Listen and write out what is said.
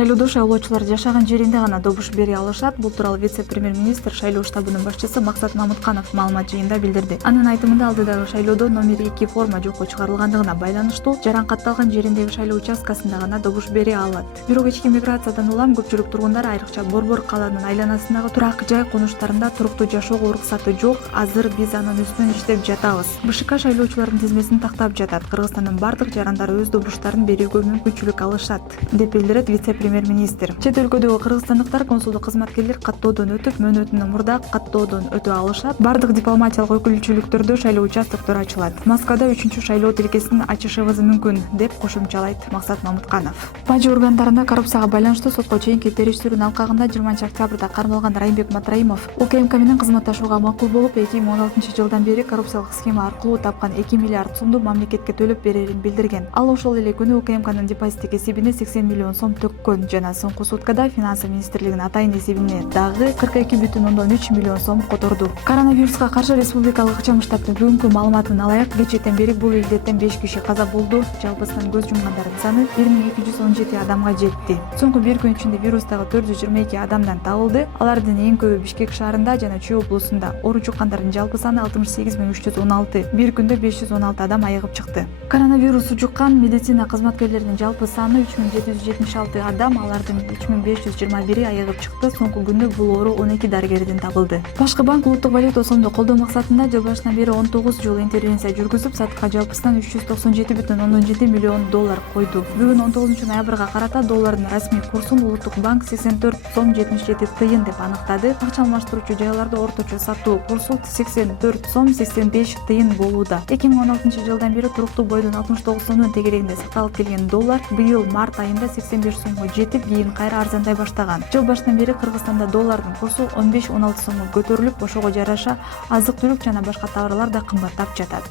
шайлоодо шайлоочулар жашаган жеринде гана добуш бере алышат. Бул тууралуу вице-премьер-министр шайлоо штабынын башчысы Максат Мамытканов маалымат жыйында билдирди. Анын айтымында алдыдагы шайлоодо номер 2 форма жокко чыгарылгандыгына байланыштуу жаранкатталган жериндеги шайлоо участкасында гана добуш бере алат. Бирок ички миграциядан улам көпчүлүк тургундар, айрыкча Борбор калаанын айланасындагы турак жай конуштарында туруктуу жашоого уруксаты жок. Азыр биз анын үстүнөн иштеп жатабыз. БШК шайлоочулардын тизмесин тактап жатат. Кыргызстандын бардык жарандары өз добуштарын берүүгө мүмкүнчүлүк алышат, деп билдирет вице-премьер-министр. Чет өлкөдөгү кыргызстандыктар консулдук кызматкерлер каттоодон өтүп, мөөнөтүнөн мурда каттоодон өтө алышат. Бардык дипломатиялык өкүлчүлүктөрдө шайлоо участоктор ачылат. Москвада 3-чү шайлоо тилкесин ачышыбыз мүмкүн, деп кошумчалайт Максат Мамытканов. Бажы органдарында коррупцияга байланыштуу сотко чейинки териштирүүнүн алкагында 20-октябрда кармалган Райымбек Матраимов УКМК менен кызматташууга макул болуп, 2016-жылдан бери коррупциялык схема аркылуу тапкан 2 миллиард сомду мамлекетке төлөп берерин билдирген. Ал ошол эле күнү УКМКнын депозиттик эсебине 80 миллион сом төккөн жана соңку суткада Финансы министрлигинин атайын эсебине дагы 42,3 миллион сом которду. Коронавируска каршы республикалык ыкчам штабтын бүгүнкү маалыматын алайык. Кечээден бери бул илдеттен 5 киши каза болду. Жалпысынан көз жумгандардын саны 1217 адамга жетти. Соңку бир күн ичинде вирустагы 422 адамдан табылды. Алардын эң көбү Бишкек шаарында жана Чүй облусунда. Оору жуккандардын жалпы саны 68316. Бир күндө 516 адам айыгып чыкты. Коронавирус жуккан медицина кызматкерлеринин жалпы саны 3776 адам, алардын 3521 айыгып чыкты. Соңку күндө бул оору 12 дарыгерден табылды. Башкы банк улуттук валюта сомду колдоо максатында жыл башынан бери 19 жолу интервенция жүргүзүп, сатыкка жалпысынан 397,7 миллион доллар койду. Бүгүн 19-ноябрга карата доллардын расмий курсун улуттук банк 84 сом 77 тыйын деп аныктады. Акча алмаштыруучу жайларда орточо сатуу курсу 84 сом 85 тыйын болууда. 2016-жылдан бери туруктуу бойдон 69 сомдун тегерегинде сакталып келген доллар быйыл март айында 85 сомго жетип, кийин кайра арзандай баштаган. Жыл башынан бери Кыргызстанда доллардын курсу 15-16 сомго көтөрүлүп, ошого жараша азык-түлүк жана башка товарлар да кымбаттап жатат.